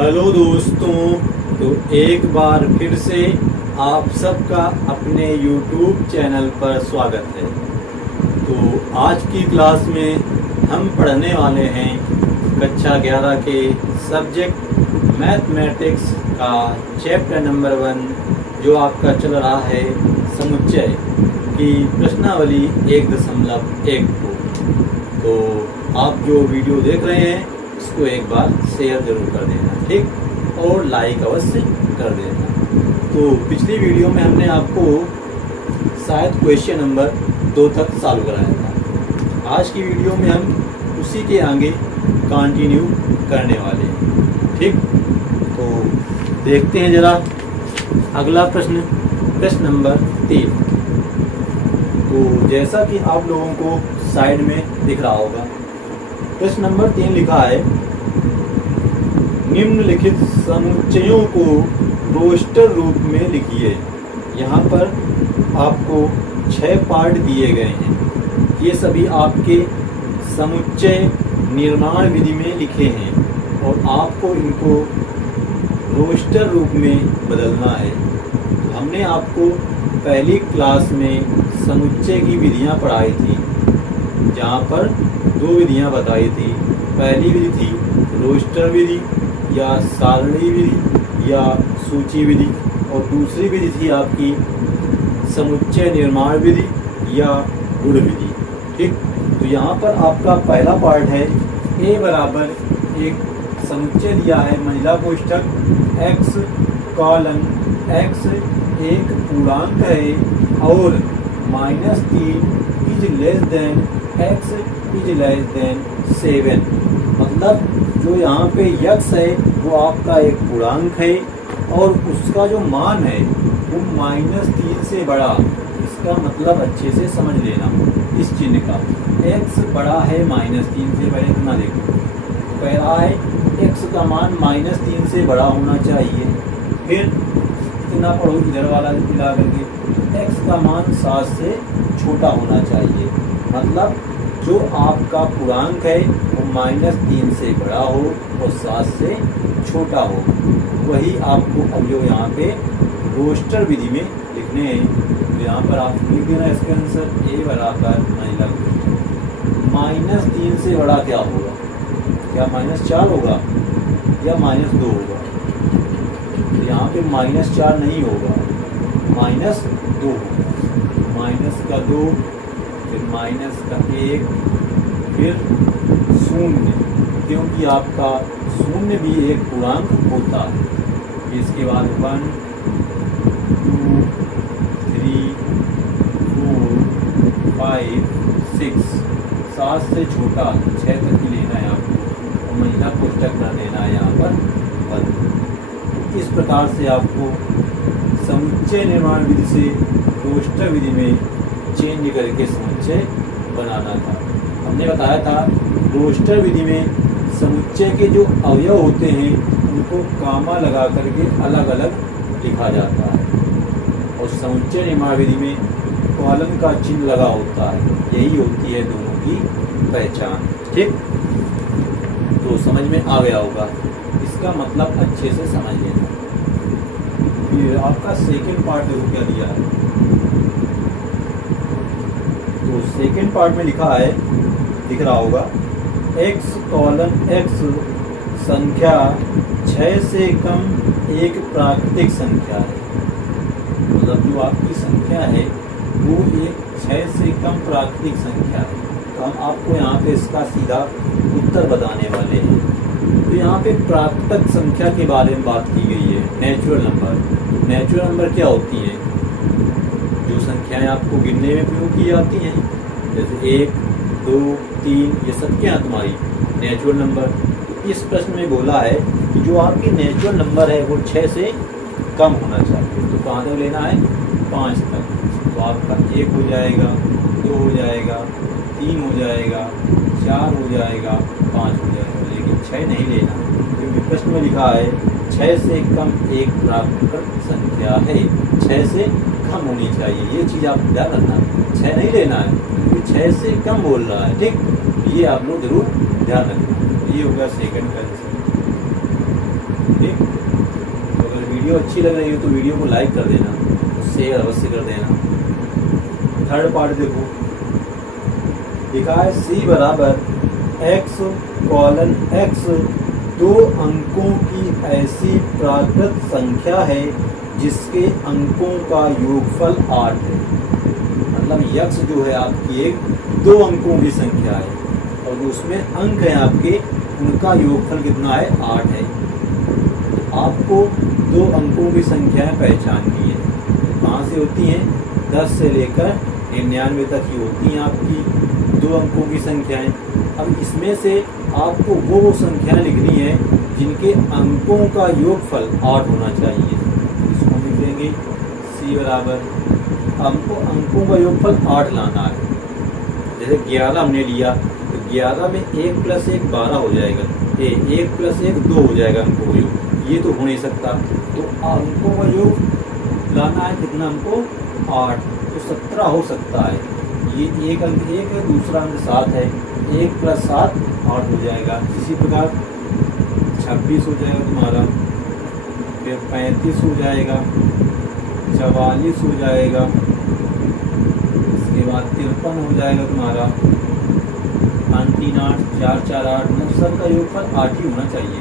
Hello दोस्तों, तो एक बार फिर से आप सबका अपने YouTube चैनल पर स्वागत है। तो आज की क्लास में हम पढ़ने वाले हैं कक्षा 11 के सब्जेक्ट मैथमेटिक्स का चैप्टर नंबर 1 जो आपका चल रहा है समुच्चय की प्रश्नावली 1.12। तो आप जो वीडियो देख रहे हैं इसको एक बार शेयर जरूर कर देना, ठीक, और लाइक अवश्य कर देना। तो पिछली वीडियो में हमने आपको शायद क्वेश्चन नंबर 2 तक सॉल्व कराया था। आज की वीडियो में हम उसी के आगे कंटिन्यू करने वाले हैं, ठीक। तो देखते हैं जरा अगला प्रश्न नंबर 3। तो जैसा कि आप लोगों को साइड में दिख रहा होगा, प्रश्न नंबर 3 लिखा है, निम्नलिखित समुच्चयों को रोस्टर रूप में लिखिए। यहाँ पर आपको 6 पार्ट दिए गए हैं। ये सभी आपके समुच्चय निर्माण विधि में लिखे हैं और आपको इनको रोस्टर रूप में बदलना है। तो हमने आपको पहली क्लास में समुच्चय की विधियाँ पढ़ाई थी, जहाँ पर 2 विधियाँ बताई थी। पहली विधि थी रोस्टर विधि या सारणी विधि या सूची विधि, और दूसरी विधि थी आपकी समुच्चय निर्माण विधि या गुण विधि, ठीक। तो यहाँ पर आपका पहला पार्ट है, ए बराबर एक समुच्चय दिया है महिला कोष्ठक x कॉलन x एक पूर्णांक है और -3 is less then x is less then 7। मतलब जो यहाँ पे x है वो आपका एक पूर्णांक है और उसका जो मान है वो -3 से बड़ा। इसका मतलब अच्छे से समझ लेना इस चिन्ह का, x बड़ा है -3 से बड़े होना। देखो कह रहा है x का मान -3 से बड़ा होना चाहिए। फिर कितना पढ़ो इधर वाला मिला करके, x का मान 7 से छोटा होना चाहिए। मतलब जो आपका पूर्णांक है वो -3 से बड़ा हो और 7 से छोटा हो। वही आपको अब जो यहाँ पे रोस्टर विधि में लिखने हैं। तो यहाँ पर आप लिख देना इसका आंसर, ए बराबर महिला कोष्ठक। -3 से बड़ा क्या होगा? क्या -4 होगा या -2 होगा? तो यहाँ पे -4 नहीं होगा, -2 होगा। -2 फिर -1 फिर 0, क्योंकि आपका 0 भी एक पूर्णांक होता है। इसके बाद 1 2 3 4 5 6, 7 से छोटा 6 तक ही लेना है आपको और महिला कोष्ठक न लेना है यहाँ पर 1। इस प्रकार से आपको समुच्चय निर्माण विधि से रोस्टर विधि में चेंज करके समुच्चय बनाना था। हमने बताया था रोस्टर विधि में समुच्चय के जो अवयव होते हैं उनको कामा लगा करके अलग अलग लिखा जाता है और समुच्चय निर्माण विधि में कॉलम का चिन्ह लगा होता है। यही होती है दोनों की पहचान, ठीक। तो समझ में आ गया होगा, इसका मतलब अच्छे से समझ लेना। ये आपका सेकेंड पार्ट देखो क्या दिया है। तो सेकेंड पार्ट में लिखा है, दिख रहा होगा, x कॉलन x संख्या 6 से कम एक प्राकृतिक संख्या है। मतलब जो आपकी संख्या है वो एक 6 से कम प्राकृतिक संख्या है। तो हम आपको यहाँ पे इसका सीधा उत्तर बताने वाले हैं। तो यहाँ पे प्राकृतिक संख्या के बारे में बात की गई है, नेचुरल नंबर। नेचुरल नंबर क्या होती है? जो संख्याएं आपको गिनने में प्रयोग की जाती हैं, जैसे 1 2 3, ये सब क्या तुम्हारी नेचुरल नंबर। इस प्रश्न में बोला है कि जो आपकी नेचुरल नंबर है वो 6 से कम होना चाहिए। तो कहाँ तक लेना है? 5 तक। तो आपका 1 हो जाएगा, 2 हो जाएगा, 3 हो जाएगा, 4 हो जाएगा, 5 हो जाएगा, लेकिन 6 नहीं लेना, क्योंकि प्रश्न में लिखा है 6 से कम एक प्राकृतिक संख्या है। 6 से कम होनी चाहिए, ये चीज़ आप ध्यान रखना। 6 नहीं लेना है क्योंकि 6 से कम बोल रहा है, ठीक। ये आप लोग जरूर ध्यान रखना। ये होगा सेकंड का आंसर। ठीक। तो अगर वीडियो अच्छी लग रही हो तो वीडियो को लाइक कर देना, शेयर अवश्य कर देना। थर्ड पार्ट देखो, लिखा है C बराबर x कॉलन x 2 अंकों की ऐसी प्राकृत संख्या है जिसके अंकों का योगफल 8 है। मतलब यक्स जो है आपकी एक 2 अंकों की संख्या है और जो उसमें अंक है आपके, उनका योगफल कितना है, 8 है। आपको 2 अंकों की संख्याएं पहचाननी है। कहाँ से होती हैं, 10 से लेकर 99 तक ही होती हैं आपकी 2 अंकों की संख्याएं। अब इसमें से आपको वो संख्याएं लिखनी है जिनके अंकों का योगफल 8 होना चाहिए। इसको हम लिख देंगे C बराबर, हमको अंकों का योगफल 8 लाना है। जैसे 11 हमने लिया तो 11 में 1 + 1 12 हो जाएगा, 1 + 1 2 हो जाएगा अंकों का योग। ये तो हो नहीं सकता, तो अंकों का योग लाना है कितना हमको, 8। तो 17 हो सकता है। ये एक अंक 1 है, दूसरा अंक 7 है, 1 + 7 8 हो जाएगा। इसी प्रकार 26 हो जाएगा तुम्हारा, फिर 35 हो जाएगा, 44 हो जाएगा, इसके बाद 53 हो जाएगा तुम्हारा, 5 3 8 4 4 8, मतलब सबका योगफल 8 ही होना चाहिए।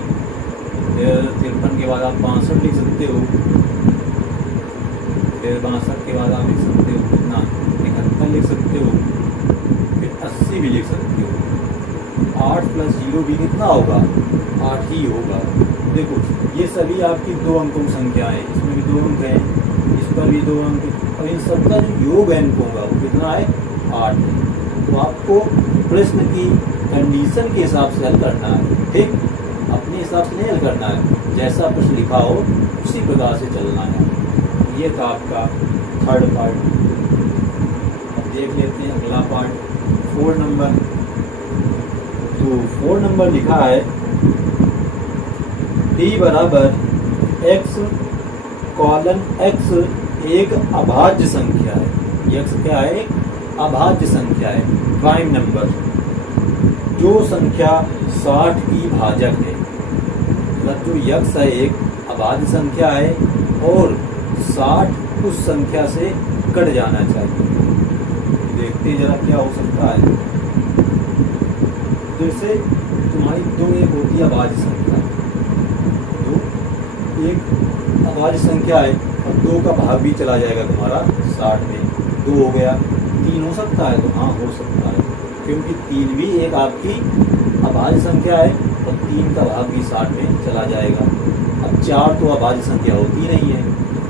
फिर 53 के बाद आप 62 लिख सकते हो, फिर 62 के बाद आप लिख सकते हो कितना, 71 लिख सकते हो, फिर 80 भी लिख सकते हो। 8 + 0 भी कितना होगा, 8 ही होगा। देखो ये सभी आपकी 2 अंकों की संख्या है, इसमें भी 2 अंक हैं, इस पर भी 2 अंक, और इन सबका जो योग है अंकों का वो कितना है, 8 है। तो आपको प्रश्न की कंडीशन के हिसाब से हल करना है, ठीक। अपने हिसाब से नहीं हल करना है, जैसा प्रश्न लिखा हो उसी प्रकार से चलना है। ये था आपका थर्ड पार्ट। अब देख लेते हैं अगला पार्ट, 4 नंबर। तो 4 नंबर लिखा है D बराबर x कॉलन x एक अभाज्य संख्या है। x क्या है, एक अभाज्य संख्या है, प्राइम नंबर, जो संख्या 60 की भाजक है। मतलब जो x है एक अभाज्य संख्या है और 60 उस संख्या से कट जाना चाहिए। देखते हैं जरा क्या हो सकता है। जैसे तुम्हारी 2 एक होती है अभाज्य संख्या, तो एक अभाज्य संख्या है और 2 का भाग भी चला जाएगा तुम्हारा 60 में, 2 हो गया। 3 हो सकता है, तो हाँ हो सकता है, क्योंकि 3 भी एक आपकी अभाज्य संख्या है और 3 का भाग भी 60 में चला जाएगा। अब 4 तो अभाज्य संख्या होती नहीं है,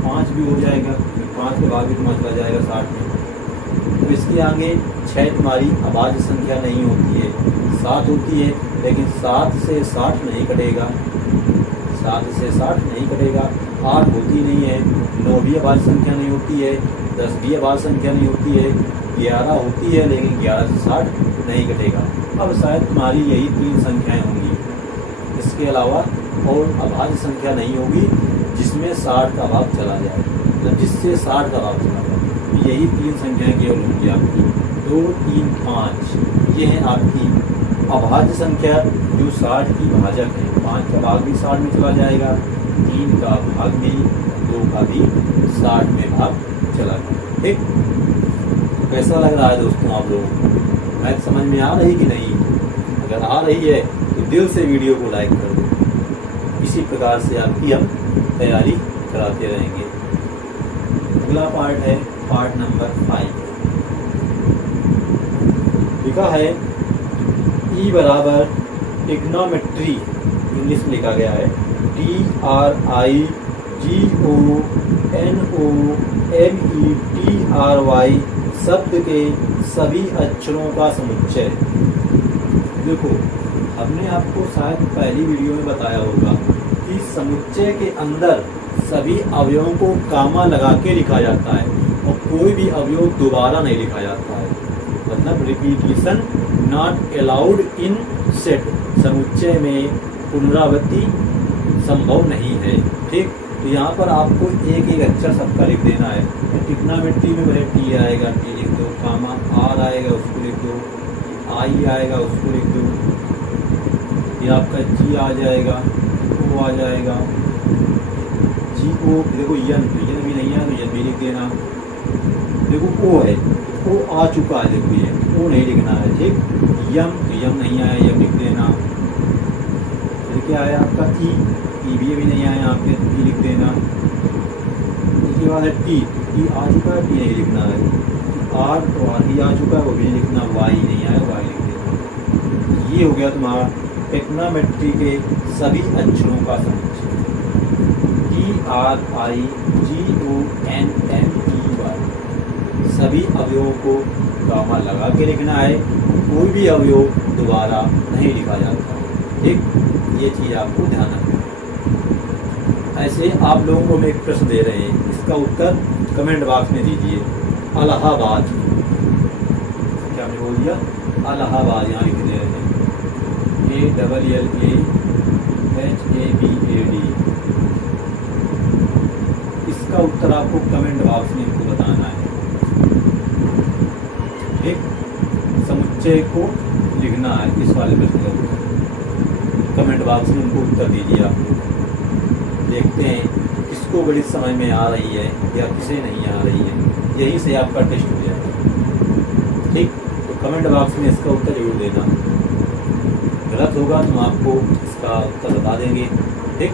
5 भी हो जाएगा, 5 का भाग भी तुम्हारा चला जाएगा 60 में। तो इसके आगे 6 तुम्हारी अभाज्य संख्या नहीं होती है, 7 होती है, लेकिन 7 से 60 नहीं कटेगा, 7 से 60 नहीं कटेगा। 8 होती नहीं है, 9 भी अभाज्य संख्या नहीं होती है, 10 भी अभाज्य संख्या नहीं होती है, 11 होती है, लेकिन 11 से 60 नहीं कटेगा। अब शायद तुम्हारी यही 3 संख्याएं होंगी, इसके अलावा और अभाज्य संख्या नहीं होगी जिसमें 60 का भाग चला जाए, मतलब जिससे 60 का भाग चला जाए। यही 3 संख्याएं केवल होंगी आपकी, 2 3 5। ये है आपकी अभाज्य संख्या जो 60 की भाजक है। 5 का भाग भी 60 में चला जाएगा, 3 का भाग भी, 2 का भी 60 में भाग चला जाएगा, ठीक। कैसा लग रहा है दोस्तों आप लोगों को, मैथ समझ में आ रही कि नहीं? अगर आ रही है तो दिल से वीडियो को लाइक कर दो। इसी प्रकार से आपकी हम तैयारी कराते रहेंगे। अगला पार्ट है पार्ट नंबर 5। लिखा है E बराबर ट्रिग्नोमेट्री, इंग्लिश में लिखा गया है TRIGONOMETRY शब्द के सभी अक्षरों का समुच्चय। देखो हमने आपको शायद पहली वीडियो में बताया होगा कि समुच्चय के अंदर सभी अवयवों को कामा लगा के लिखा जाता है और कोई भी अवयव दोबारा नहीं लिखा जाता है, मतलब repetition not allowed in set. समुच्चय में पुनरावृत्ति संभव नहीं है, ठीक। तो यहाँ पर आपको एक एक अक्षर सबका लिख देना है। ट्रिग्नोमेट्री में पहले T आएगा, T लिख दो, कामा R आएगा उसको लिख दो, I आएगा उसको लिख दो, ये आपका G आ जाएगा, O आ जाएगा। जी ओ देखो यन, तो यन भी नहीं है तो यन भी लिख देना। देखो ओ है, ओ आ चुका है, देखो ये ओ नहीं लिखना है, ठीक। यम, तो यम नहीं आया, यम लिख देना। फिर क्या आया आपका ई भी अभी नहीं आया, यहाँ पे ई लिख देना। इसके बाद है टी, टी आ चुका है, टी नहीं लिखना है। आर, तो आर भी आ चुका है, वो भी नहीं लिखना। वाई नहीं आया, वाई लिख देना। ये हो गया तुम्हारा टेक्नोमेट्री के सभी अक्षरों का समुच्चय। TRIGONMEY, सभी अवयवों को गामा लगा के लिखना है, कोई भी अवयव दोबारा नहीं लिखा जाता, ठीक। ये चीज़ आपको ध्यान रखना। ऐसे आप लोगों को हम एक प्रश्न दे रहे हैं, इसका उत्तर कमेंट बॉक्स में दीजिए। इलाहाबाद, क्या हमने बोल दिया? इलाहाबाद यहाँ लिख दे रहे हैं, ALLAHABAD। इसका उत्तर आपको कमेंट बॉक्स में इनको बताना है, ठीक। समुच्चय को लिखना है, इस वाले प्रश्न का उत्तर कमेंट बॉक्स में उनको उत्तर दीजिए। आप लोग देखते हैं किसको गणित समझ में आ रही है या किसे नहीं आ रही है, यहीं से आपका टेस्ट हो जाएगा, ठीक। तो कमेंट बॉक्स में इसका उत्तर जरूर देना। गलत होगा तो हम आपको इसका उत्तर बता देंगे, ठीक।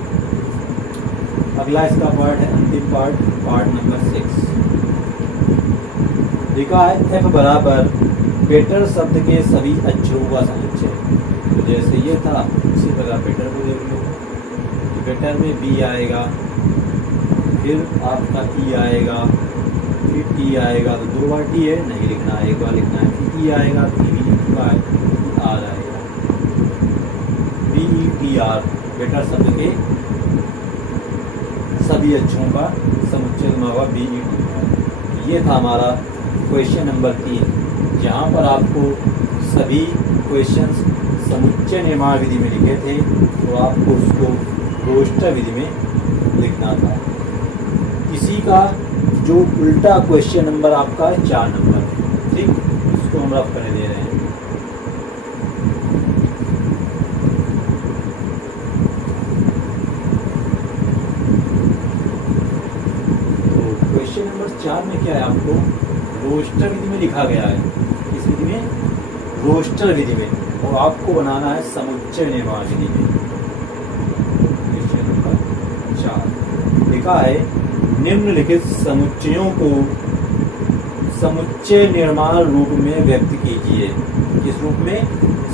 अगला इसका पार्ट है, अंतिम पार्ट, पार्ट नंबर 6। लिखा है F बराबर बेटर शब्द के सभी अक्षरों का समुच्चय। तो जैसे ये था, इसी प्रकार बेटर को देख लो। बेटर में बी आएगा, फिर आपका ई आएगा, फिर टी आएगा, तो 2 बार टी है, नहीं लिखना है, 1 बार लिखना है। फिर ई आएगा, तो ई भी लिखा है, आर आएगा, BETR, बेटर शब्द के सभी अक्षरों का समुच्चय होगा BETR। ये था हमारा क्वेश्चन नंबर 3, जहाँ पर आपको सभी क्वेश्चंस समुच्चय निर्माण विधि में लिखे थे, तो आपको उसको रोस्टर विधि में लिखना था। इसी का जो उल्टा क्वेश्चन नंबर आपका है 4 नंबर, ठीक। उसको हम रफ करने दे रहे हैं। तो क्वेश्चन नंबर 4 में क्या है, आपको रोस्टर विधि में लिखा गया है। इस विधि में, रोस्टर विधि में, और आपको बनाना है समुच्चय निर्माण विधि में। क्वेश्चन नंबर 4 लिखा है, निम्नलिखित समुच्चयों को समुच्चय निर्माण रूप में व्यक्त कीजिए। किस रूप में?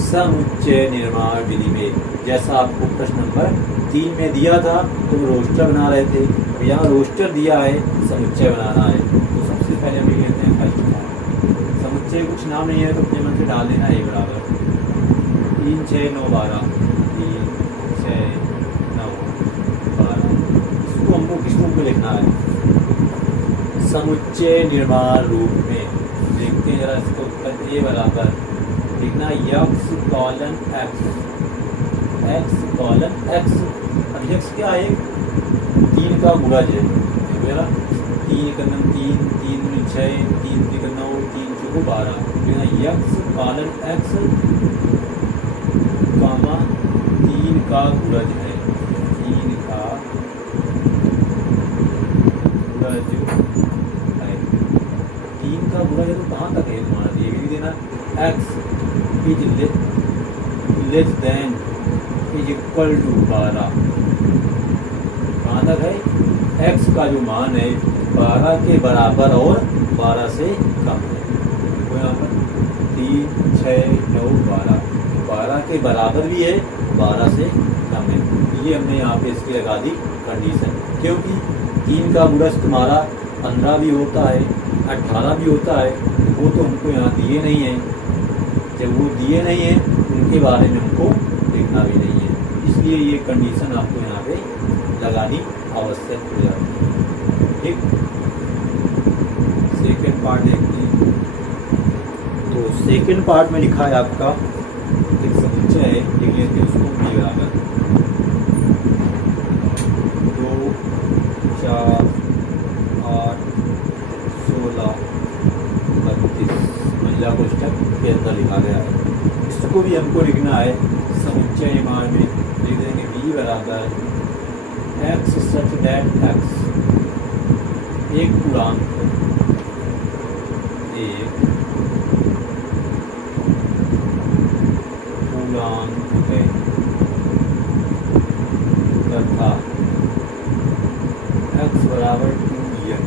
समुच्चय निर्माण विधि में। जैसा आपको प्रश्न नंबर 3 में दिया था, तुम रोस्टर बना रहे थे, तो यहाँ रोस्टर दिया है, समुच्चय बनाना है। तो सबसे पहले हम लेते हैं फर्स्ट पार्ट। समुच्चय कुछ नाम नहीं है तो अपने मन से डाल देना है, बराबर 3 6 9 12, 3 6 9 12। इसको हमको किस रूप में लिखना है? समुच्चय निर्माण रूप में। देखते हैं जरा इसको उत्तर। ए बराबर लिखना x colon x, x colon x. अब यक्स क्या है? 3 का गुणज है, 3 एकम 3, 3 6, 3 3 9, 3 4 12। लिखना यक्स कॉलन एक्स कामा 3 का गुणज है, 3 का गुणज है। 3 का गुणज है तो कहाँ तक है तुम्हारा? ये भी देना x is less than is equal to 12। कहाँ तक है? x का जो मान है 12 के बराबर और 12 से कम है। तो यहाँ पर 3 6 9 12, 12 के बराबर भी है, 12 से कम है। ये हमने यहाँ पे इसकी लगा दी कंडीशन, क्योंकि 3 का गुणज तुम्हारा 15 भी होता है, 18 भी होता है। वो तो हमको यहाँ दिए नहीं है। जब वो दिए नहीं है, उनके बारे में हमको देखना भी नहीं है, इसलिए ये कंडीशन आपको यहाँ पे लगानी आवश्यक हो जाती है, ठीक। सेकेंड पार्ट देखते हैं। तो सेकेंड पार्ट में लिखा है आपका एक समुच्चय है, लिख लेते हैं उसको। बी बराबर 2 4 8 16 32 महिला कोष्ठक के अंदर लिखा गया है। इसको भी हमको लिखना है समुच्चय निर्माण में। लिख देंगे बी बराबर एक्स सच दैट एक्स एक पूर्णांक है, एक पूर्णांक है तथा x बराबर 2n।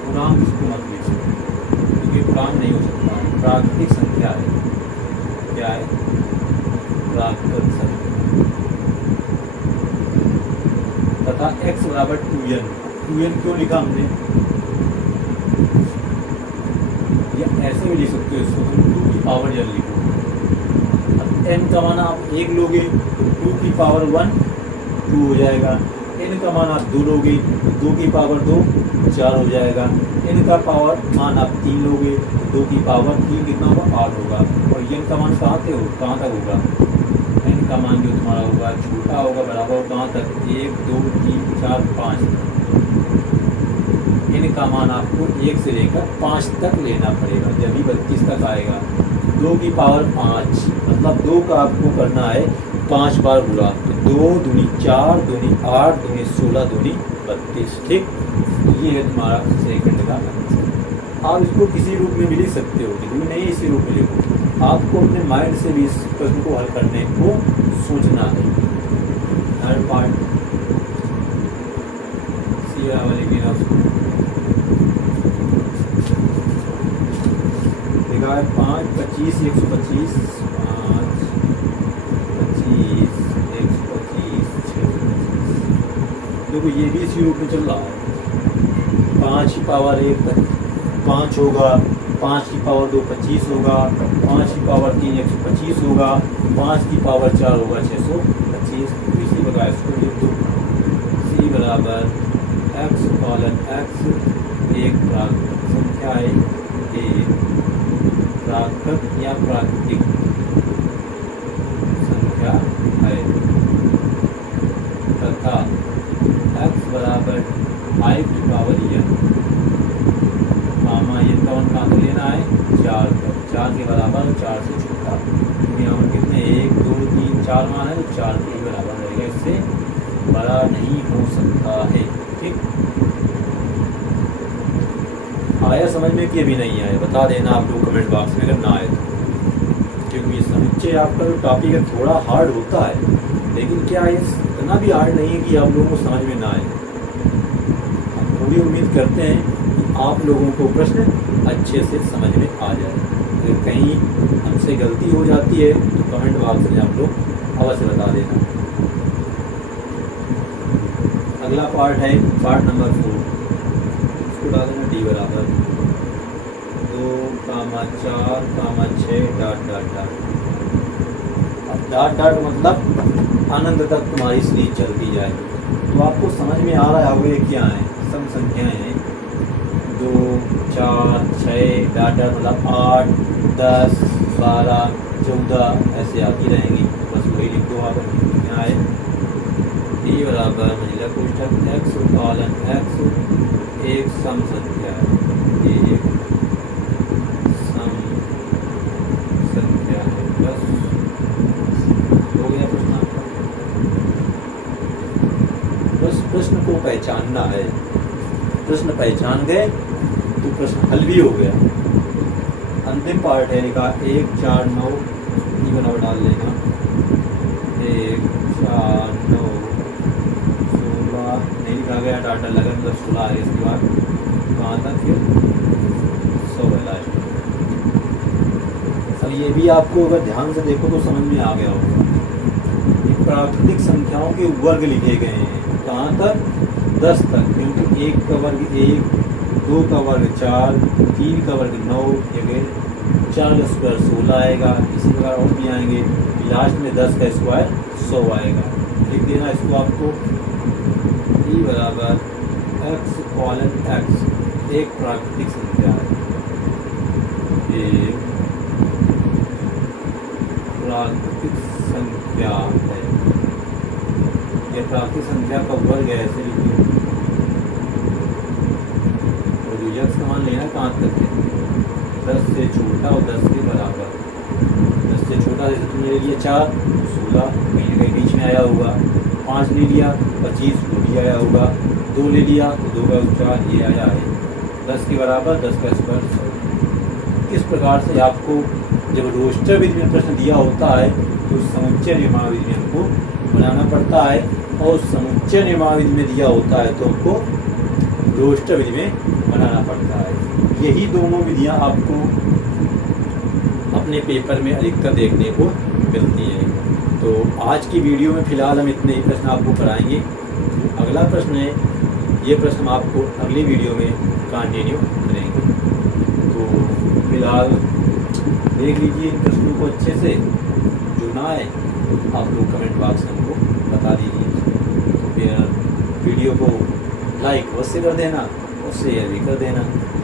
पूर्णांक इसको मत लीजिए क्योंकि पूर्णांक नहीं हो सकता है, प्राकृतिक संख्या है। क्या है? प्राकृतिक संख्या तथा x बराबर 2n। 2n क्यों लिखा हमने? या ऐसे भी लिख सकते हो इसको, तुम 2 की पावर n लिखो। अब n का मान आप 1 लोगे तो 2 की पावर 1 2 हो जाएगा। n का मान आप 2 लोगे तो 2 की पावर 2 4 हो जाएगा। n का पावर मान आप 3 लोगे तो 2 की पावर 3 कितना होगा? 8 होगा। और n का मान कहाँ तक होगा? n का मान जो तुम्हारा होगा छोटा होगा, बराबर कहाँ तक? 1 2 3 4 5 n का मान आपको 1 से लेकर 5 तक लेना पड़ेगा, जब भी 32 तक आएगा। 2 की पावर 5 मतलब 2 का आपको करना है 5 बार गुणा, तो 2 दूनी 4 दूनी 8 दूनी 16 दूनी 32। ठीक, ये है तुम्हारा सेकंड का आंसर। आप इसको किसी रूप में भी लिख सकते हो, जरूरी नहीं इसी रूप में लिखो, आपको अपने माइंड से भी इस प्रश्न को हल करने को सोचना है। थर्ड पार्ट सी वाला लिखिएगा उसको। देखा है 5 25 125 5 25 125 625। देखो ये भी इसी रूप में चल रहा है। 5 की पावर 1 तक 5 होगा, 5 की पावर 2 25 होगा, 5 की पावर 3 125 होगा, 5 की पावर 4 होगा 625। इसी प्रकार इसको लिख दो। सी बराबर x कॉलन x एक प्राकृतिक संख्या है, एक प्राकृत या प्राकृतिक संख्या है तथा x बराबर 5 की पावर n मामा n का मान कहाँ से लेना है? 4 तक, 4 के बराबर और 4 से छोटा। यहाँ पर कितने 1 2 3 4 मान है तो 4 के बराबर रहेगा, इससे बड़ा नहीं हो सकता है। ठीक, आया समझ में कि अभी नहीं आया? बता देना आप लोग कमेंट बॉक्स में अगर ना आए तो, क्योंकि ये समुच्चय आपका जो टॉपिक है थोड़ा हार्ड होता है, लेकिन क्या ये इतना भी हार्ड नहीं है कि आप लोगों को समझ में ना आए। हम पूरी उम्मीद करते हैं कि आप लोगों को प्रश्न अच्छे से समझ में आ जाए। अगर कहीं हमसे गलती हो जाती है तो कमेंट बॉक्स में आप लोग अवश्य बता देना। अगला पार्ट है पार्ट नंबर 4। इसको डाल देना डी बराबर 2 4 6 डॉट डॉट डॉट। अब डॉट डॉट मतलब अनंत तक तुम्हारी सीरीज चलती जाएगी। तो आपको समझ में आ रहा होगा ये क्या है? सम संख्याएं हैं 2 4 6 डॉट डॉट मतलब 8 10 12 14 ऐसे आती रहेंगी। बस वही लिख दो। आप यहाँ है डी बराबर महिला कोष्ठक एक्स कॉलन एक्स एक सम संख्या है, एक सम संख्या है। बस हो गया प्रश्न आपका। बस प्रश्न को पहचानना है, प्रश्न पहचान गए तो प्रश्न हल भी हो गया। अंतिम पार्ट है लिखा 1 4 9 ई बराबर डाल लेना 1 4 9 16 नहीं लिखा गया, डाटा लगा मतलब 16 है। इसके बाद कहाँ तक? फिर 100 है लास्ट। अब ये भी आपको अगर ध्यान से देखो तो समझ में आ गया होगा। ये प्राकृतिक संख्याओं के वर्ग लिखे गए हैं कहाँ तक? 10 तक, क्योंकि 1 का वर्ग 1 2 का वर्ग 4 3 का वर्ग 9 4 का स्क्वायर 16 आएगा। इसी प्रकार और भी आएंगे, लास्ट में 10 का स्क्वायर 100 आएगा। लिख देना इसको आपको ई बराबर एक्स कॉलन एक्स एक प्राकृतिक संख्या है, एक प्राकृतिक संख्या है। यह प्राकृतिक संख्या का वर्ग है, ऐसे लिखिए। और जो यक्स का मान लेना कहाँ तक है? 10 से छोटा और 10 के बराबर। 10 से छोटा जैसे तुमने ले लिया 4 16 कहीं ना कहीं बीच में आया होगा, 5 ले लिया 25 2D आया होगा, 2 ले लिया तो 2 का 4 ये आया है, 10 के बराबर 10 का स्क्वायर 100। इस प्रकार से आपको जब रोस्टर विधि में प्रश्न दिया होता है तो समुच्चय नियमावली में हमको बनाना पड़ता है, और समुच्चय नियमावली में दिया होता है तो हमको रोस्टर विधि में बनाना पड़ता है। यही दोनों विधियां आपको अपने पेपर में अधिकतर देखने को मिलती हैं। तो आज की वीडियो में फ़िलहाल हम इतने ही प्रश्न आपको कराएंगे। अगला प्रश्न है, ये प्रश्न हम आपको अगली वीडियो में कंटिन्यू करेंगे। तो फिलहाल देख लीजिए इन प्रश्नों को अच्छे से, जो ना आए आप लोग कमेंट बॉक्स में हमको बता दीजिए। तो फिर वीडियो को लाइक अवश्य कर देना और शेयर भी कर देना,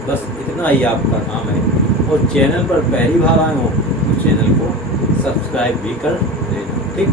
बस इतना ही आपका काम है। और चैनल पर पहली बार आए हो तो चैनल को सब्सक्राइब भी कर देना, ठीक।